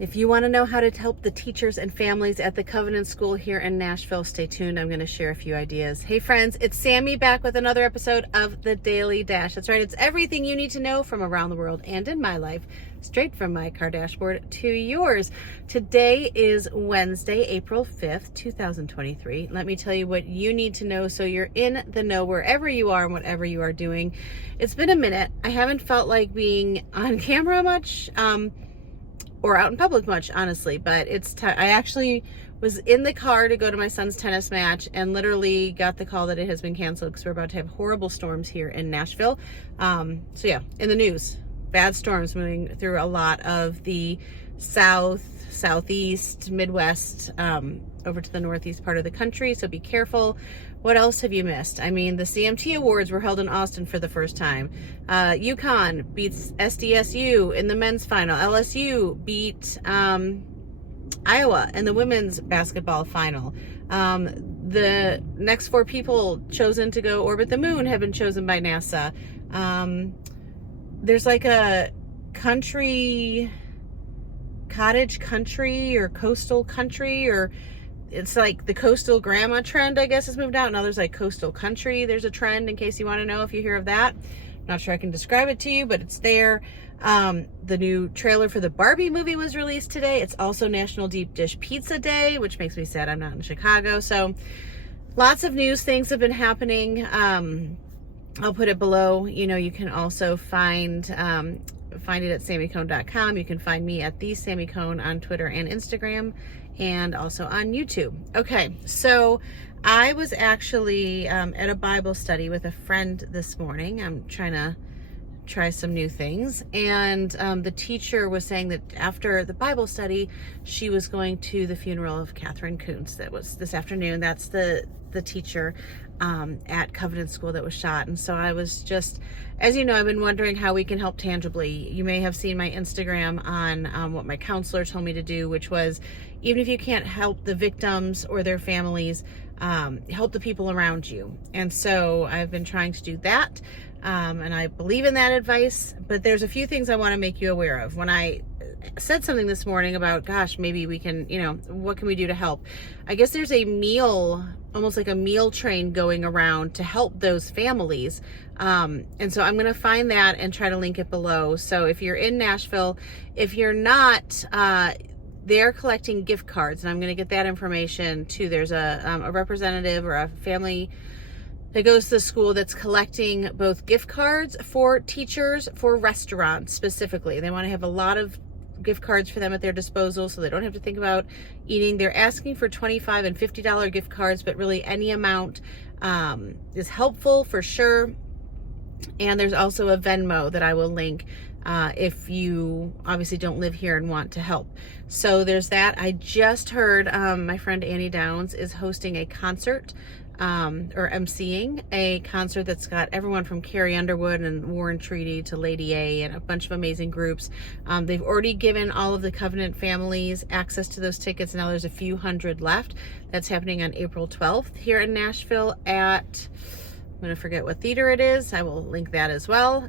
If you want to know how to help the teachers and families at the Covenant School here in Nashville, stay tuned. I'm going to share a few ideas. Hey friends, it's Sammy back with another episode of The Daily Dash. That's right, it's everything you need to know from around the world and in my life, straight from my car dashboard to yours. Today is Wednesday, April 5th, 2023. Let me tell you what you need to know so you're in the know wherever you are and whatever you are doing. It's been a minute. I haven't felt like being on camera much, or out in public much, honestly, but it's time. I actually was in the car to go to my son's tennis match and literally got the call that it has been canceled because we're about to have horrible storms here in Nashville. So yeah, in the news, bad storms moving through a lot of the south, southeast, Midwest, over to the northeast part of the country. So be careful. What else have you missed? I mean, the CMT Awards were held in Austin for the first time. UConn beats SDSU in the men's final. LSU beat Iowa in the women's basketball final. The next 4 people chosen to go orbit the moon have been chosen by NASA. There's like a cottage country or coastal country, or it's like the coastal grandma trend, I guess, has moved out. Now there's like coastal country. There's a trend, in case you want to know if you hear of that. Not sure I can describe it to you, but it's there. The new trailer for the Barbie movie was released today. It's also National Deep Dish Pizza Day, which makes me sad I'm not in Chicago. So lots of news things have been happening. I'll put it below. You know, you can also find it at sammycone.com. You can find me at the Sammy Cone on Twitter and Instagram, and also on YouTube. Okay, so I was actually at a Bible study with a friend this morning. I'm trying to try some new things, and the teacher was saying that after the Bible study, she was going to the funeral of Catherine Kuntz. That was this afternoon. That's the teacher at Covenant School that was shot. And so I was just, as you know, I've been wondering how we can help tangibly. You may have seen my Instagram on what my counselor told me to do, which was, even if you can't help the victims or their families, help the people around you. And so I've been trying to do that. And I believe in that advice, but there's a few things I want to make you aware of. When I said something this morning about, gosh, maybe we can, what can we do to help? I guess there's a meal, almost like a meal train going around to help those families. And so I'm going to find that and try to link it below. So if you're in Nashville, if you're not, they're collecting gift cards, and I'm going to get that information too. There's a representative or a family that goes to the school that's collecting both gift cards for teachers, for restaurants specifically. They want to have a lot of gift cards for them at their disposal so they don't have to think about eating. They're asking for $25 and $50 gift cards, but really any amount is helpful for sure. And there's also a Venmo that I will link if you obviously don't live here and want to help. So there's that. I just heard my friend Annie Downs is hosting a concert, or emceeing a concert that's got everyone from Carrie Underwood and Warren Treaty to Lady A and a bunch of amazing groups. They've already given all of the Covenant families access to those tickets. Now there's a few hundred left. That's happening on April 12th here in Nashville at, I'm going to forget what theater it is. I will link that as well.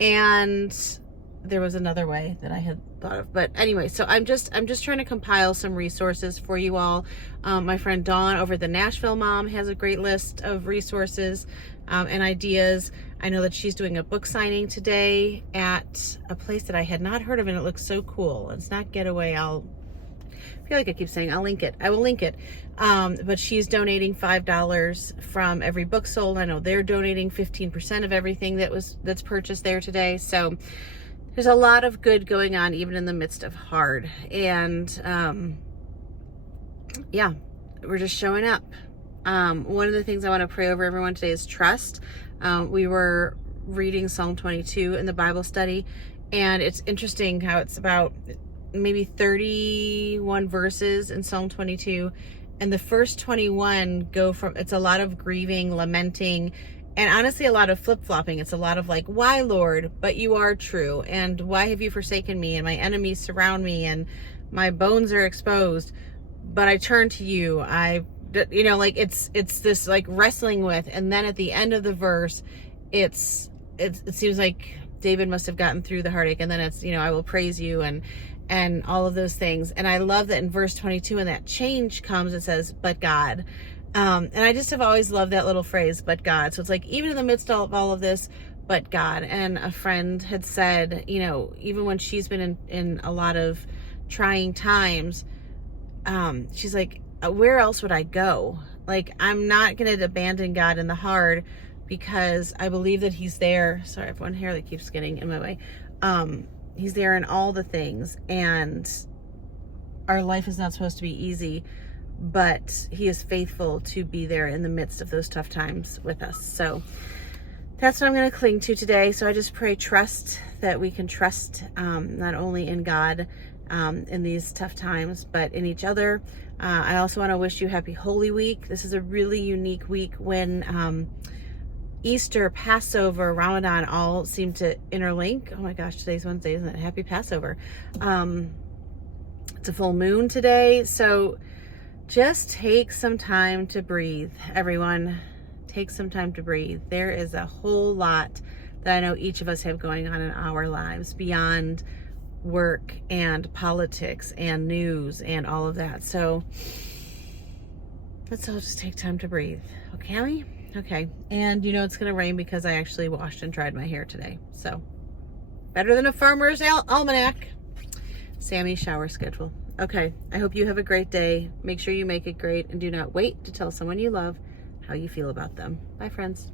And there was another way that I had thought of, but anyway, so I'm just trying to compile some resources for you all. My friend Dawn over at the Nashville Mom has a great list of resources and ideas. I know that she's doing a book signing today at a place that I had not heard of, and it looks so cool. It's not Getaway. I feel like I keep saying I'll link it. I will link it. But she's donating $5 from every book sold. I know they're donating 15% of everything that's purchased there today. So there's a lot of good going on, even in the midst of hard. And yeah, we're just showing up. One of the things I want to pray over everyone today is trust. We were reading Psalm 22 in the Bible study, and it's interesting how it's about maybe 31 verses in Psalm 22, and the first 21 go from, it's a lot of grieving, lamenting, and honestly a lot of flip-flopping. It's a lot of like, why, Lord, but you are true, and why have you forsaken me, and my enemies surround me, and my bones are exposed, but I turn to you. Like it's this like wrestling with, and then at the end of the verse, it seems like David must have gotten through the heartache, and then it's, I will praise you, and and all of those things. And I love that in verse 22, when that change comes, it says, but God. And I just have always loved that little phrase, but God. So it's like, even in the midst of all of this, but God. And a friend had said, you know, even when she's been in a lot of trying times, she's like, where else would I go? Like, I'm not going to abandon God in the hard, because I believe that he's there. Sorry, I have one hair that keeps getting in my way. He's there in all the things, and our life is not supposed to be easy, but he is faithful to be there in the midst of those tough times with us. So that's what I'm going to cling to today. So I just pray trust, that we can trust not only in God in these tough times, but in each other. I also want to wish you happy Holy Week. This is a really unique week when Easter, Passover, Ramadan all seem to interlink. Oh my gosh, today's Wednesday, isn't it? Happy Passover. It's a full moon today, so just take some time to breathe, everyone. Take some time to breathe. There is a whole lot that I know each of us have going on in our lives beyond work and politics and news and all of that. So let's all just take time to breathe. Okay? Okay. And you know it's going to rain because I actually washed and dried my hair today. So better than a farmer's almanac. Sammy's shower schedule. Okay. I hope you have a great day. Make sure you make it great, and do not wait to tell someone you love how you feel about them. Bye, friends.